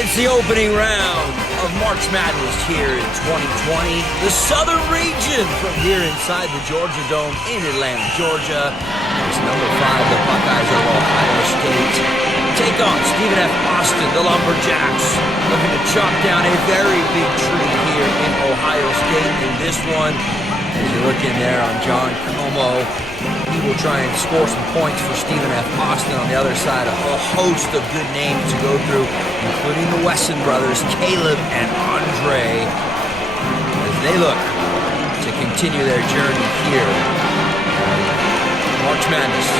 It's the opening round of March Madness here in 2020. The Southern region from here inside the Georgia Dome in Atlanta, Georgia. It's number 5, the Buckeyes of Ohio State. Take on Stephen F. Austin, the Lumberjacks, looking to chop down a very big tree here in Ohio State. In this one, as you look in there on John Como, he will try and score some points for Stephen F. Austin. On the other side, a whole host of good names to go through, including the Wesson brothers, Caleb and Andre, as they look to continue their journey here. March Madness.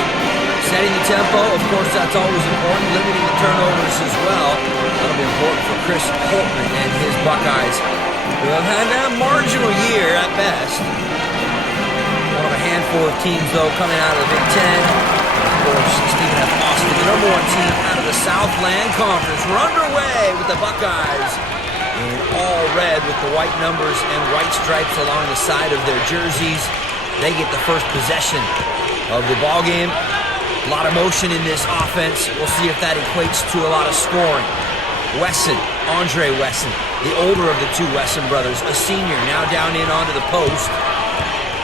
Setting the tempo, of course, that's always important. Limiting the turnovers as well. That'll be important for Chris Holtman and his Buckeyes, who have had a marginal year at best. One of a handful of teams, though, coming out of the Big Ten. And of course, Stephen F. Austin, the number 1 team out of the Southland Conference. We're underway with the Buckeyes in all red with the white numbers and white stripes along the side of their jerseys. They get the first possession of the ball game. A lot of motion in this offense. We'll see if that equates to a lot of scoring. Wesson, Andre Wesson, the older of the two Wesson brothers, a senior, now down in onto the post.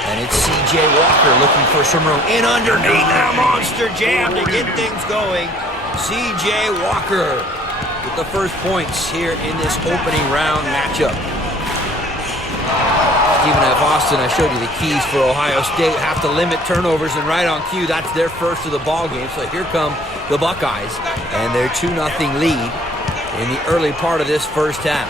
And it's C.J. Walker looking for some room in underneath that monster jam to get things going. C.J. Walker with the first points here in this opening round matchup. Stephen F. Austin, I showed you the keys for Ohio State. Have to limit turnovers, and right on cue, that's their first of the ball game. So here come the Buckeyes and their 2-0 lead in the early part of this first half.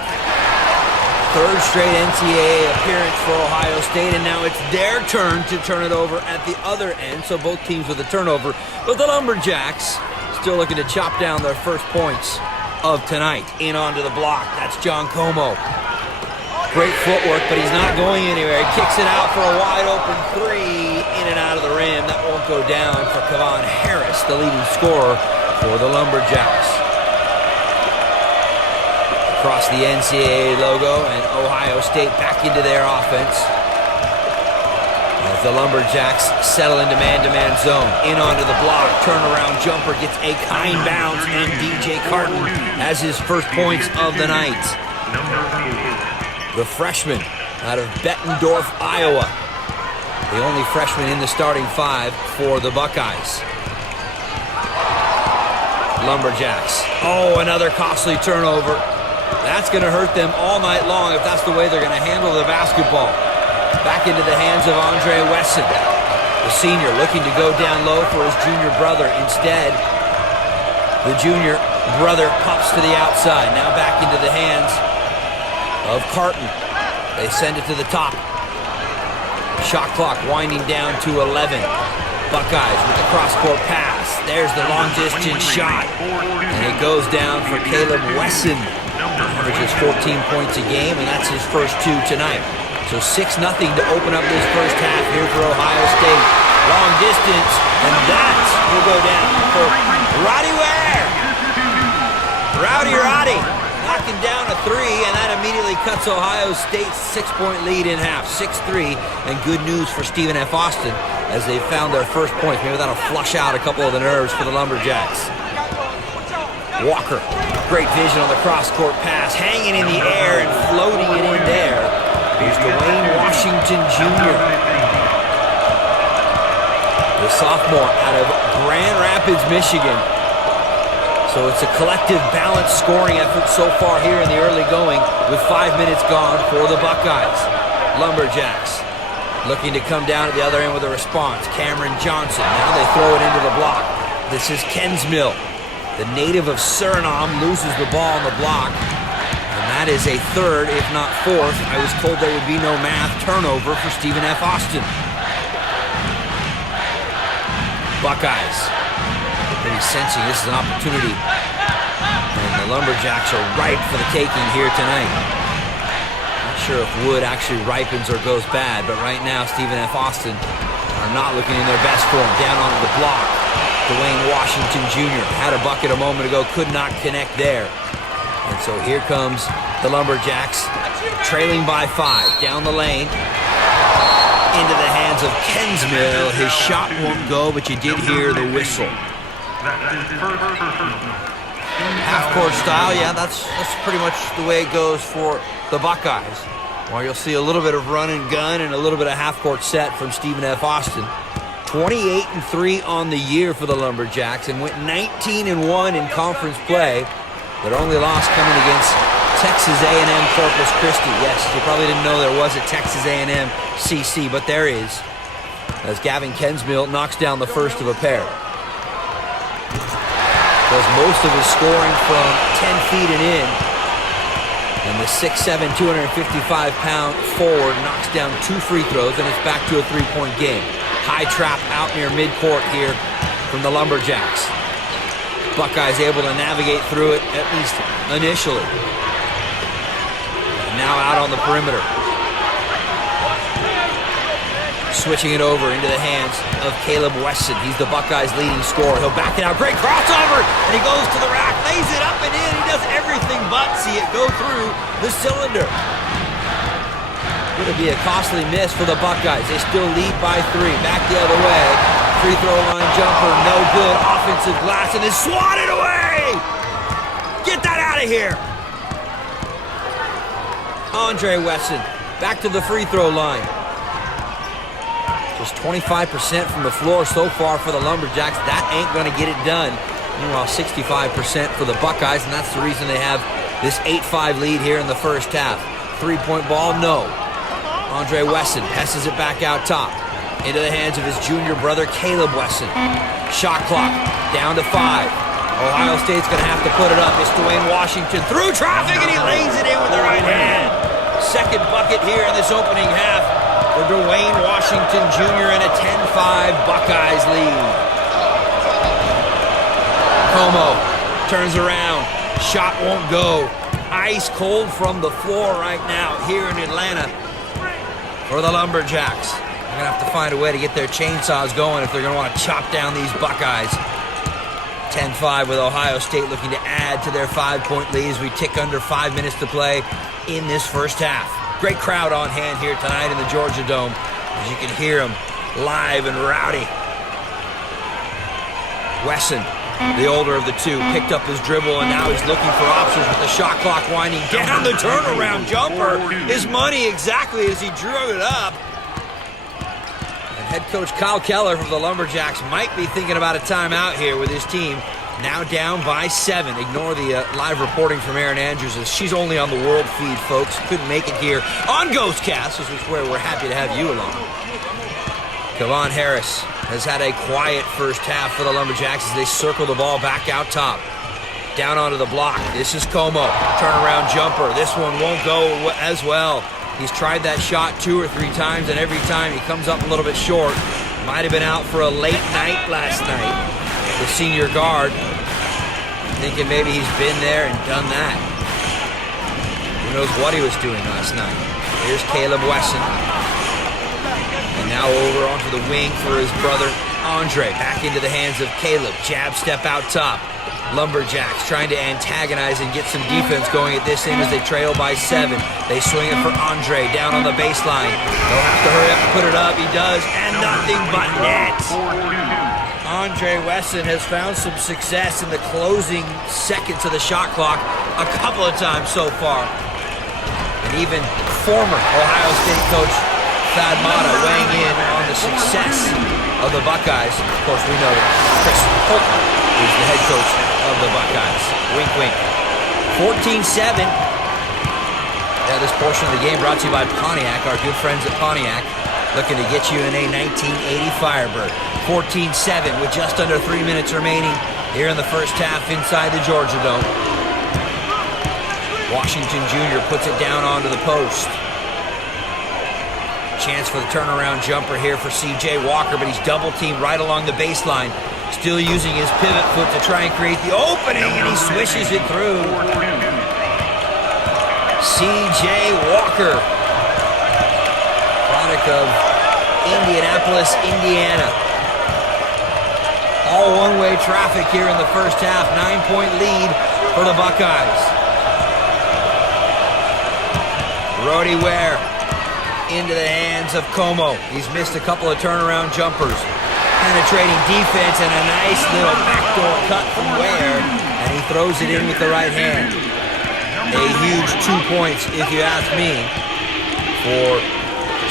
Third straight NCAA appearance for Ohio State, and now it's their turn to turn it over at the other end. So both teams with a turnover, but the Lumberjacks still looking to chop down their first points of tonight. In onto the block, that's John Como. Great footwork, but he's not going anywhere. He kicks it out for a wide-open 3, in and out of the rim. That won't go down for Kevon Harris, the leading scorer for the Lumberjacks. Across the NCAA logo, and Ohio State back into their offense as the Lumberjacks settle into man-to-man zone. In onto the block, turnaround jumper, gets a kind bounce, and DJ Carton has his first points of the night. The freshman out of Bettendorf, Iowa. The only freshman in the starting 5 for the Buckeyes. Lumberjacks. Oh, another costly turnover. That's going to hurt them all night long if that's the way they're going to handle the basketball. Back into the hands of Andre Wesson, the senior, looking to go down low for his junior brother. Instead, the junior brother pops to the outside. Now back into the hands of Carton. They send it to the top. Shot clock winding down to 11. Buckeyes with the cross-court pass. There's the long-distance shot. And it goes down for Caleb Wesson. Averages 14 points a game, and that's his first 2 tonight. So 6-0 to open up this first half here for Ohio State. Long distance, and that will go down for Roddy Ware. Roddy knocking down a 3, and that immediately cuts Ohio State's 6-point lead in half, 6-3. And good news for Stephen F. Austin as they found their first points. Maybe that'll flush out a couple of the nerves for the Lumberjacks. Walker, great vision on the cross-court pass, hanging in the air and floating it in there. Here's Dwayne Washington Jr., the sophomore out of Grand Rapids, Michigan. So it's a collective balanced scoring effort so far here in the early going with 5 minutes gone for the Buckeyes. Lumberjacks looking to come down at the other end with a response. Cameron Johnson, now they throw it into the block. This is Kensmill. The native of Suriname loses the ball on the block. And that is a third, if not fourth. I was told there would be no math turnover for Stephen F. Austin. Buckeyes. Maybe sensing this is an opportunity. And the Lumberjacks are ripe for the taking here tonight. Not sure if wood actually ripens or goes bad, but right now Stephen F. Austin are not looking in their best form. Down onto the block. Dwayne Washington Jr. had a bucket a moment ago, could not connect there. And so here comes the Lumberjacks, trailing by 5, down the lane, into the hands of Kensmill. His shot won't go, but you did hear the whistle. Half-court style, yeah, that's pretty much the way it goes for the Buckeyes. Well, you'll see a little bit of run and gun and a little bit of half-court set from Stephen F. Austin. 28-3 on the year for the Lumberjacks and went 19-1 in conference play. Their only loss coming against Texas A&M Corpus Christi. Yes, you probably didn't know there was a Texas A&M CC, but there is. As Gavin Kensmill knocks down the first of a pair. Does most of his scoring from 10 feet and in. And the 6'7", 255-pound forward knocks down 2 free throws, and it's back to a 3-point game. High trap out near midcourt here from the Lumberjacks. Buckeyes able to navigate through it, at least initially. And now out on the perimeter. Switching it over into the hands of Caleb Wesson. He's the Buckeyes' leading scorer. He'll back it out. Great crossover! And he goes to the rack, lays it up and in. He does everything but see it go through the cylinder. Going to be a costly miss for the Buckeyes. They still lead by 3. Back the other way. Free throw line jumper, no good. Offensive glass, and it's swatted away! Get that out of here! Andre Wesson back to the free throw line. Just 25% from the floor so far for the Lumberjacks. That ain't going to get it done. Meanwhile, 65% for the Buckeyes, and that's the reason they have this 8-5 lead here in the first half. 3-point ball, no. Andre Wesson passes it back out top. Into the hands of his junior brother, Caleb Wesson. Shot clock down to 5. Ohio State's going to have to put it up. It's Dwayne Washington through traffic, and he lays it in with the right hand. Second bucket here in this opening half for Dwayne Washington Jr. in a 10-5 Buckeyes lead. Como turns around. Shot won't go. Ice cold from the floor right now here in Atlanta for the Lumberjacks. They're going to have to find a way to get their chainsaws going if they're going to want to chop down these Buckeyes. 10-5 with Ohio State looking to add to their 5-point leads. We tick under 5 minutes to play in this first half. Great crowd on hand here tonight in the Georgia Dome. As you can hear them live and rowdy. Wesson, the older of the two, picked up his dribble, and now he's looking for options with the shot clock winding down. The turnaround jumper is money exactly as he drew it up. And head coach Kyle Keller from the Lumberjacks might be thinking about a timeout here with his team now down by 7. Ignore the live reporting from Erin Andrews as she's only on the world feed, folks. Couldn't make it here on Ghostcast, which is where we're happy to have you along. Kevon Harris has had a quiet first half for the Lumberjacks as they circle the ball back out top. Down onto the block. This is Como. Turnaround jumper. This one won't go as well. He's tried that shot 2 or 3 times, and every time he comes up a little bit short. Might have been out for a late night last night. The senior guard thinking maybe he's been there and done that. Who knows what he was doing last night. Here's Caleb Wesson. And now over onto the wing for his brother Andre. Back into the hands of Caleb. Jab step out top. Lumberjacks trying to antagonize and get some defense going at this end as they trail by 7. They swing it for Andre down on the baseline. They'll have to hurry up and put it up. He does, and nothing but net. Andre Wesson has found some success in the closing seconds of the shot clock a couple of times so far. And even former Ohio State coach Thad Matta weighing in on the success of the Buckeyes. Of course, we know that Chris Holtman is the head coach of the Buckeyes. Wink, wink. 14-7. Yeah, this portion of the game brought to you by Pontiac, our good friends at Pontiac, looking to get you in a 1980 Firebird. 14-7 with just under 3 minutes remaining here in the first half inside the Georgia Dome. Washington Jr. puts it down onto the post. Chance for the turnaround jumper here for C.J. Walker, but he's double-teamed right along the baseline. Still using his pivot foot to try and create the opening, and he swishes it through. C.J. Walker, product of Indianapolis, Indiana. All one-way traffic here in the first half. 9-point lead for the Buckeyes. Brody Ware into the hands of Como. He's missed a couple of turnaround jumpers. Penetrating defense and a nice little backdoor cut from Ware. And he throws it in with the right hand. A huge 2 points, if you ask me, for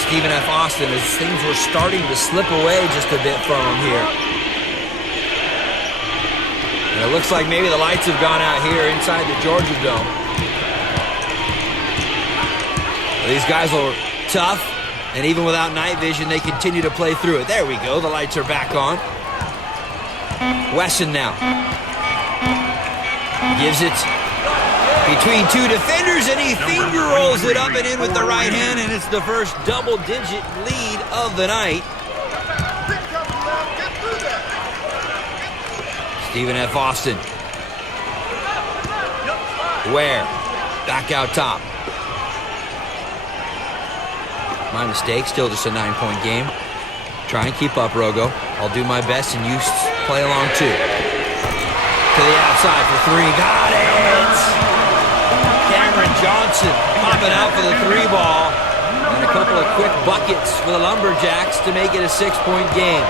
Stephen F. Austin, as things were starting to slip away just a bit from him here. And it looks like maybe the lights have gone out here inside the Georgia Dome. These guys are tough, and even without night vision, they continue to play through it. There we go. The lights are back on. Wesson now gives it between two defenders, and he finger rolls it up and in with the right hand, and it's the first double-digit lead of the night. Stephen F. Austin. Ware back out top. My mistake, still just a 9-point game. Try and keep up, Rogo. I'll do my best, and you play along too. To the outside for three. Got it! Cameron Johnson popping out for the 3-ball. And a couple of quick buckets for the Lumberjacks to make it a 6-point game.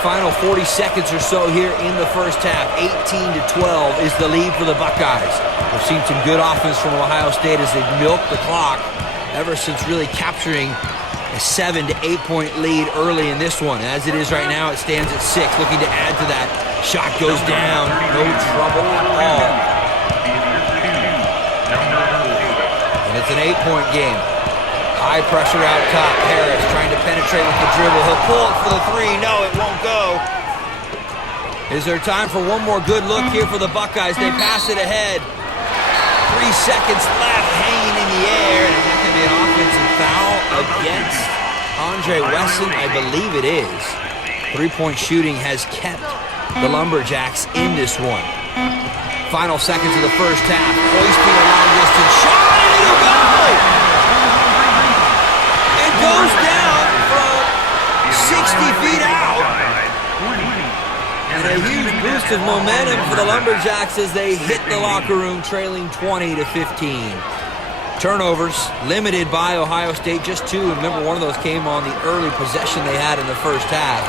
Final 40 seconds or so here in the first half. 18-12 is the lead for the Buckeyes. We've seen some good offense from Ohio State as they've milked the clock ever since really capturing a 7 to 8 point lead early in this one. As it is right now, it stands at 6, looking to add to that. Shot goes down, no trouble at all. And it's an 8-point game. High pressure out top. Harris trying to penetrate with the dribble. He'll pull it for the 3. No, it won't go. Is there time for one more good look here for the Buckeyes? They pass it ahead. 3 seconds left, hanging in the air. And that can be an offensive foul against Andre Wesson. I believe it is. 3-point shooting has kept the Lumberjacks in this one. Final seconds of the first half. Hoisting a long-distance shot, and it'll go! It goes down from 60 feet out. And a huge boost of momentum for the Lumberjacks as they hit the locker room trailing 20-15. Turnovers limited by Ohio State, just 2. Remember, one of those came on the early possession they had in the first half.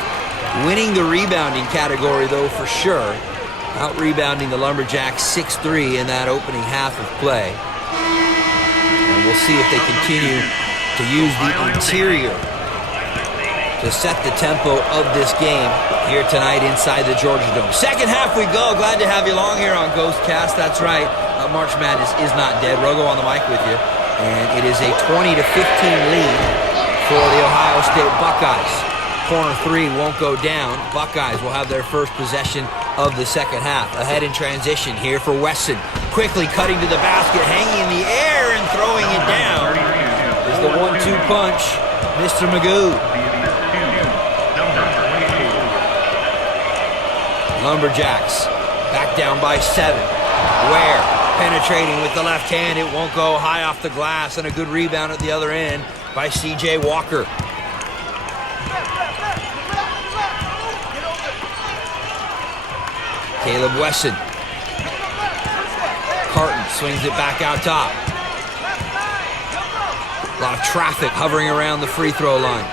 Winning the rebounding category, though, for sure. Out-rebounding the Lumberjacks 6-3 in that opening half of play. And we'll see if they continue to use the interior to set the tempo of this game here tonight inside the Georgia Dome. Second half we go. Glad to have you along here on Ghostcast. That's right. March Madness is not dead. Rogo on the mic with you. And it is a 20-15 lead for the Ohio State Buckeyes. Corner 3 won't go down. Buckeyes will have their first possession of the second half. Ahead in transition here for Wesson. Quickly cutting to the basket, hanging in the air and throwing it down. Is the 1-2 punch, Mr. Magoo. Lumberjacks back down by 7. Ware penetrating with the left hand. It won't go. High off the glass, and a good rebound at the other end by C.J. Walker. Caleb Wesson. Carton swings it back out top. A lot of traffic hovering around the free throw line.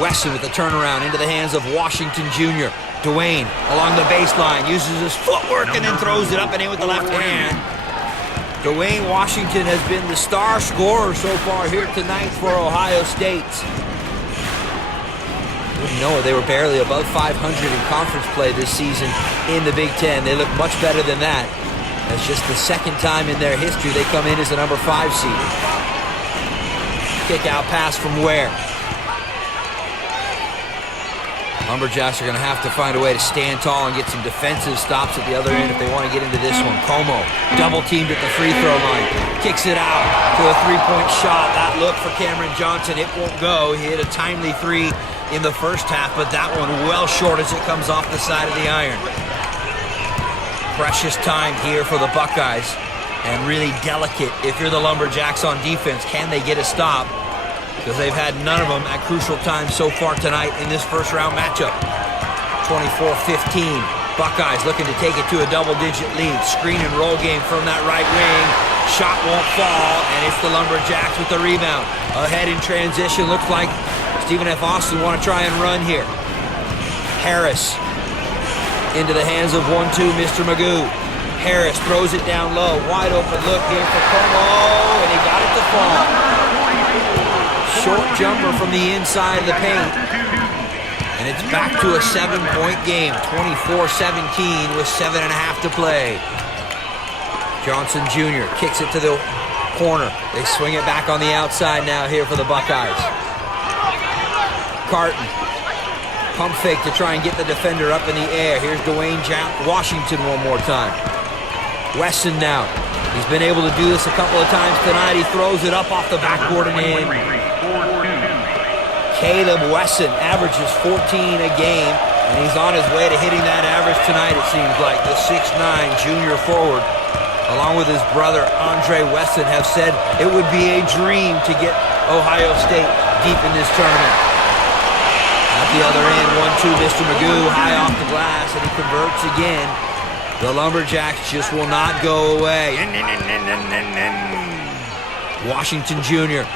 Wesson with the turnaround into the hands of Washington Jr. Dwayne along the baseline uses his footwork and then throws it up and in with the left hand. Dwayne Washington has been the star scorer so far here tonight for Ohio State. Wouldn't know it, they were barely above 500 in conference play this season in the Big Ten. They look much better than that. That's just the second time in their history they come in as a number 5 seed. Kick out pass from Ware. Lumberjacks are going to have to find a way to stand tall and get some defensive stops at the other end if they want to get into this one. Como, double teamed at the free throw line. Kicks it out to a 3-point shot. That look for Cameron Johnson. It won't go. He hit a timely 3 in the first half, but that one well short as it comes off the side of the iron. Precious time here for the Buckeyes, and really delicate if you're the Lumberjacks on defense. Can they get a stop? Because they've had none of them at crucial times so far tonight in this first round matchup. 24-15. Buckeyes looking to take it to a double-digit lead. Screen and roll game from that right wing. Shot won't fall, and it's the Lumberjacks with the rebound. Ahead in transition. Looks like Stephen F. Austin want to try and run here. Harris into the hands of 1-2 Mr. Magoo. Harris throws it down low. Wide open look here for Como, and he got it to fall. Short jumper from the inside of the paint. And it's back to a 7-point game, 24-17 with 7.5 to play. Johnson Jr. kicks it to the corner. They swing it back on the outside now here for the Buckeyes. Carton. Pump fake to try and get the defender up in the air. Here's Dwayne Washington one more time. Wesson now. He's been able to do this a couple of times tonight. He throws it up off the backboard and in. Caleb Wesson averages 14 a game, and he's on his way to hitting that average tonight, it seems like. The 6'9 junior forward, along with his brother Andre Wesson, have said it would be a dream to get Ohio State deep in this tournament. At the other end, 1-2, Mr. Magoo, high off the glass, and he converts again. The Lumberjacks just will not go away. Washington Jr.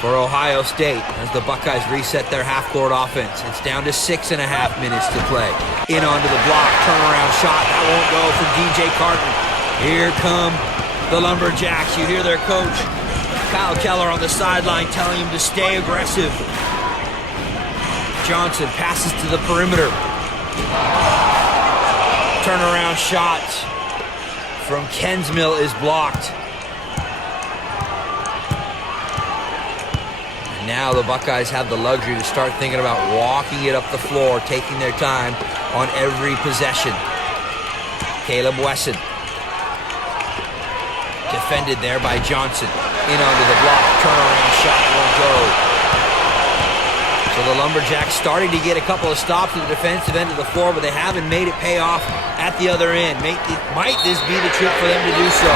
for Ohio State as the Buckeyes reset their half-court offense. It's down to 6.5 minutes to play. In onto the block, turnaround shot. That won't go from DJ Carton. Here come the Lumberjacks. You hear their coach, Kyle Keller, on the sideline telling him to stay aggressive. Johnson passes to the perimeter. Turnaround shot from Kensmill is blocked. And now the Buckeyes have the luxury to start thinking about walking it up the floor, taking their time on every possession. Caleb Wesson. Defended there by Johnson. In onto the block. Turnaround shot won't go. So the Lumberjacks starting to get a couple of stops at the defensive end of the floor, but they haven't made it pay off at the other end. Might this be the trip for them to do so?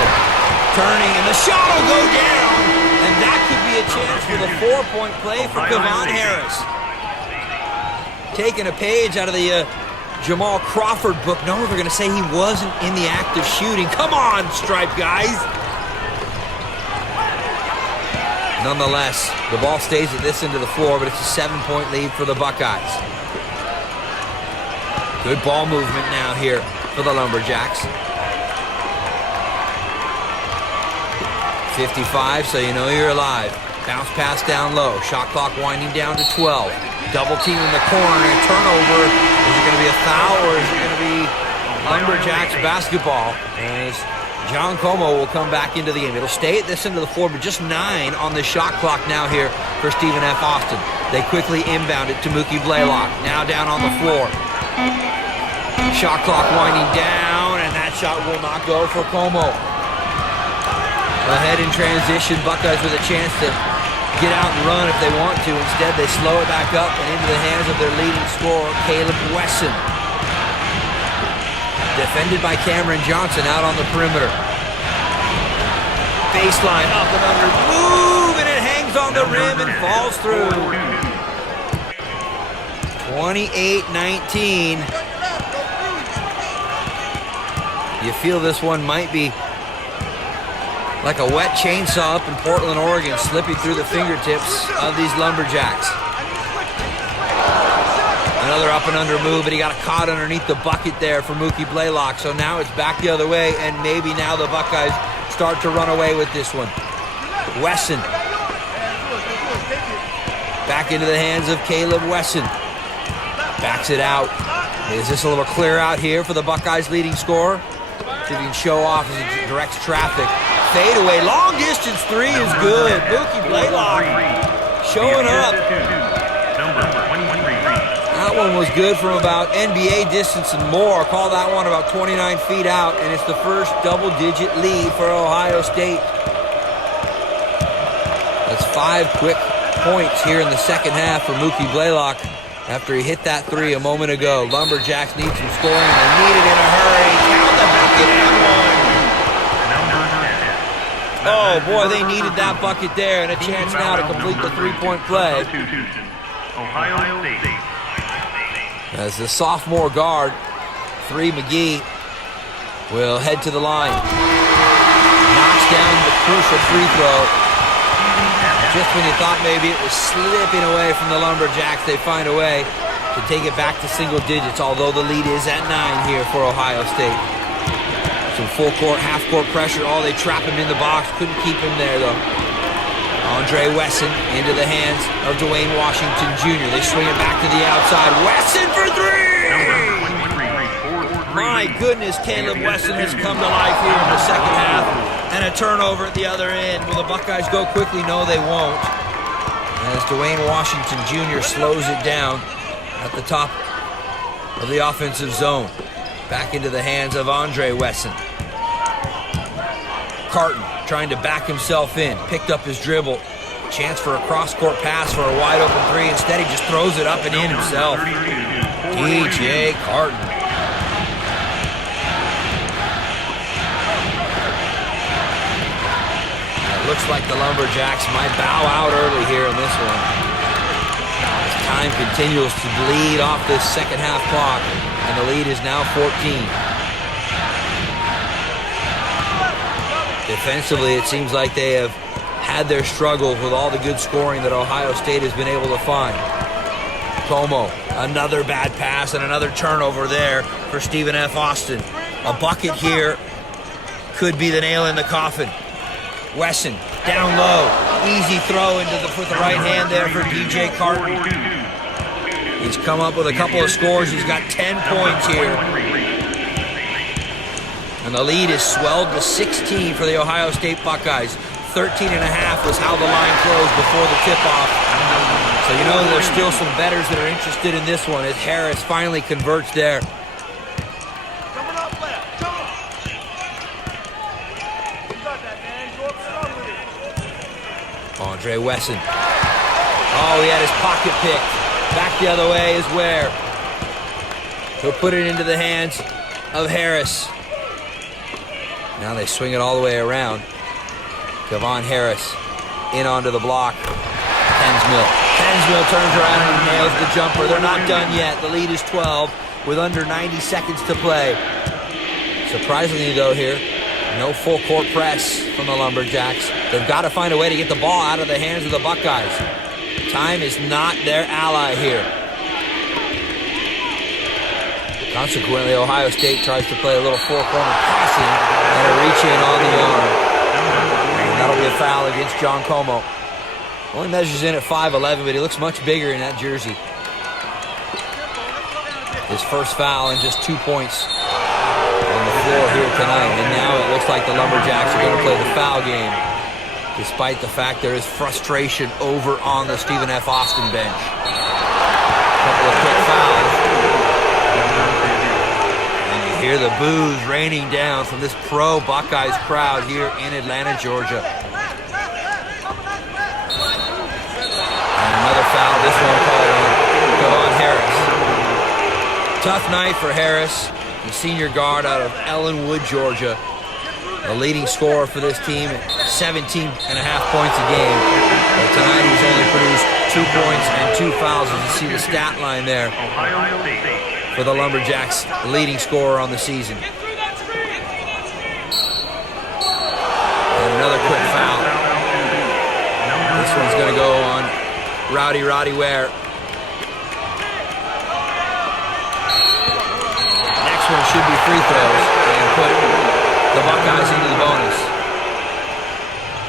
Turning, and the shot will go down, and that could be a chance for the 4-point play for Kevon Harris. Taking a page out of the Jamal Crawford book. No, they're going to say he wasn't in the act of shooting. Come on, Stripe guys. Nonetheless, the ball stays at this end of the floor, but it's a 7-point lead for the Buckeyes. Good ball movement now here for the Lumberjacks. 55, so you know you're alive. Bounce pass down low. Shot clock winding down to 12. Double team in the corner and a turnover. Is it going to be a foul or is it going to be Lumberjacks basketball? And John Como will come back into the game. It'll stay at this end of the floor, but just 9 on the shot clock now here for Stephen F. Austin. They quickly inbound it to Mookie Blaylock. Now down on the floor. Shot clock winding down, and that shot will not go for Como. Ahead in transition, Buckeyes with a chance to get out and run if they want to. Instead, they slow it back up and into the hands of their leading scorer, Caleb Wesson. Defended by Cameron Johnson out on the perimeter. Baseline up and under. Move, and it hangs on the rim and falls through. 28-19. You feel this one might be like a wet chainsaw up in Portland, Oregon, slipping through the fingertips of these Lumberjacks. Another up and under move, but he got caught underneath the bucket there for Mookie Blaylock. So now it's back the other way, and maybe now the Buckeyes start to run away with this one. Wesson. Back into the hands of Caleb Wesson. Backs it out. Is this a little clear out here for the Buckeyes' leading scorer? See if he can show off as he directs traffic. Fade away. Long distance three is good. Mookie Blaylock showing up. That one was good from about NBA distance and more. Call that one about 29 feet out, and it's the first double-digit lead for Ohio State. That's 5 quick points here in the second half for Mookie Blaylock after he hit that three a moment ago. Lumberjacks need some scoring, and they need it in a hurry. Count the bucket and one. Oh, boy, they needed that bucket there, and a chance now to complete the three-point play. Ohio State. As the sophomore guard, 3 McGee, will head to the line. Knocks down the crucial free throw. Just when you thought maybe it was slipping away from the Lumberjacks, they find a way to take it back to single digits, although the lead is at 9 here for Ohio State. Some full court, half court pressure. Oh, they trap him in the box. Couldn't keep him there, though. Andre Wesson into the hands of Dwayne Washington Jr. They swing it back to the outside. Wesson for three! My goodness, Caleb Wesson has come to life here in the second half. And a turnover at the other end. Will the Buckeyes go quickly? No, they won't. As Dwayne Washington Jr. slows it down at the top of the offensive zone. Back into the hands of Andre Wesson. Carton trying to back himself in. Picked up his dribble. Chance for a cross-court pass for a wide-open three. Instead, he just throws it up and in himself. DJ Carton. It looks like the Lumberjacks might bow out early here in this one. As time continues to bleed off this second half clock, and the lead is now 14. Defensively, it seems like they have had their struggles with all the good scoring that Ohio State has been able to find. Como, another bad pass and another turnover there for Stephen F. Austin. A bucket here could be the nail in the coffin. Wesson, down low. Easy throw with the right hand there for DJ Carton. He's come up with a couple of scores. He's got 10 points here. And the lead is swelled to 16 for the Ohio State Buckeyes. 13.5 was how the line closed before the tip-off. So you know there's still some bettors that are interested in this one as Harris finally converts there. Andre Wesson. Oh, he had his pocket picked. Back the other way is Ware. He'll put it into the hands of Harris. Now they swing it all the way around. Kevon Harris in onto the block. Hensmill turns around and nails the jumper. They're not done yet. The lead is 12 with under 90 seconds to play. Surprisingly, though, here, no full court press from the Lumberjacks. They've got to find a way to get the ball out of the hands of the Buckeyes. Time is not their ally here. Consequently, Ohio State tries to play a little four-corner passing and a reach-in on the arm. And that'll be a foul against John Como. Only measures in at 5'11", but he looks much bigger in that jersey. His first foul and just 2 points on the floor here tonight. And now it looks like the Lumberjacks are going to play the foul game, despite the fact there is frustration over on the Stephen F. Austin bench. A couple of quick fouls. And you hear the boos raining down from this pro Buckeyes crowd here in Atlanta, Georgia. And another foul, this one called on Harris. Tough night for Harris, the senior guard out of Ellenwood, Georgia. The leading scorer for this team at 17.5 points a game. But tonight he's only produced 2 points and 2 fouls. As you see the stat line there for the Lumberjacks, the leading scorer on the season. And another quick foul. This one's going to go on Roddy Ware. Next one should be free throws and put the Buckeyes into the bonus.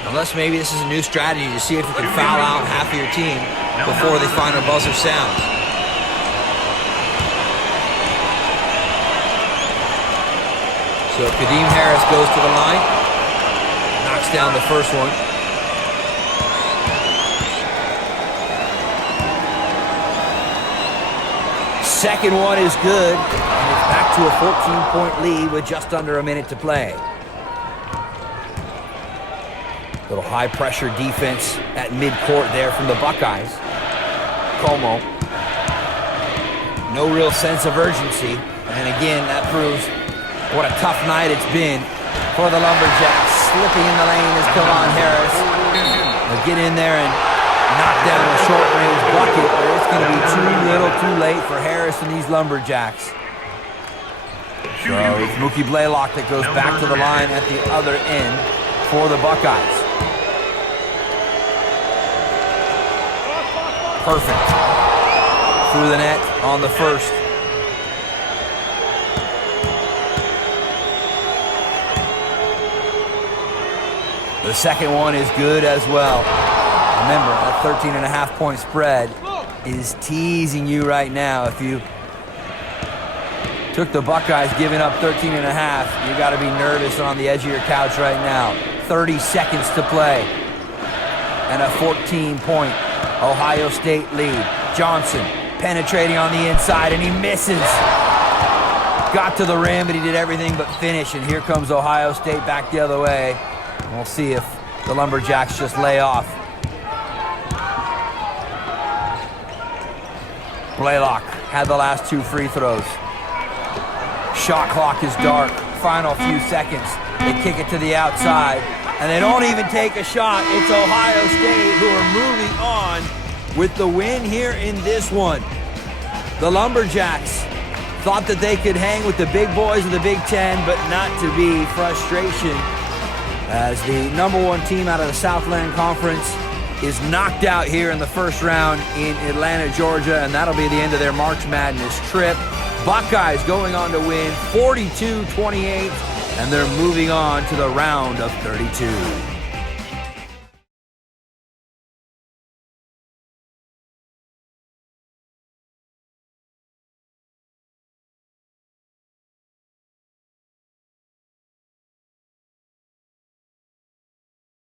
Unless maybe this is a new strategy to see if you can foul out half of your team before the final buzzer sounds. So Kadeem Harris goes to the line, knocks down the first one. Second one is good, and it's back to a 14-point lead with just under a minute to play. Little high-pressure defense at midcourt there from the Buckeyes. Como. No real sense of urgency, and again, that proves what a tough night it's been for the Lumberjacks. Slipping in the lane is Kevon Harris. They'll get in there and knock down a short-range bucket, but it's going to be too little too late for Harris and these Lumberjacks. So it's Mookie Blaylock that goes back to the line at the other end for the Buckeyes. Perfect. Through the net on the first. The second one is good as well. Remember, that 13.5-point spread is teasing you right now. If you took the Buckeyes giving up 13.5, you got to be nervous and on the edge of your couch right now. 30 seconds to play. And a 14-point Ohio State lead. Johnson penetrating on the inside, and he misses. Got to the rim, but he did everything but finish. And here comes Ohio State back the other way. And we'll see if the Lumberjacks just lay off. Blaylock had the last 2 free throws. Shot clock is dark. Final few seconds. They kick it to the outside, and they don't even take a shot. It's Ohio State who are moving on with the win here in this one. The Lumberjacks thought that they could hang with the big boys of the Big Ten, but not to be. Frustration as the #1 team out of the Southland Conference is knocked out here in the first round in Atlanta, Georgia, and that'll be the end of their March Madness trip. Buckeyes going on to win 42-28, and they're moving on to the round of 32.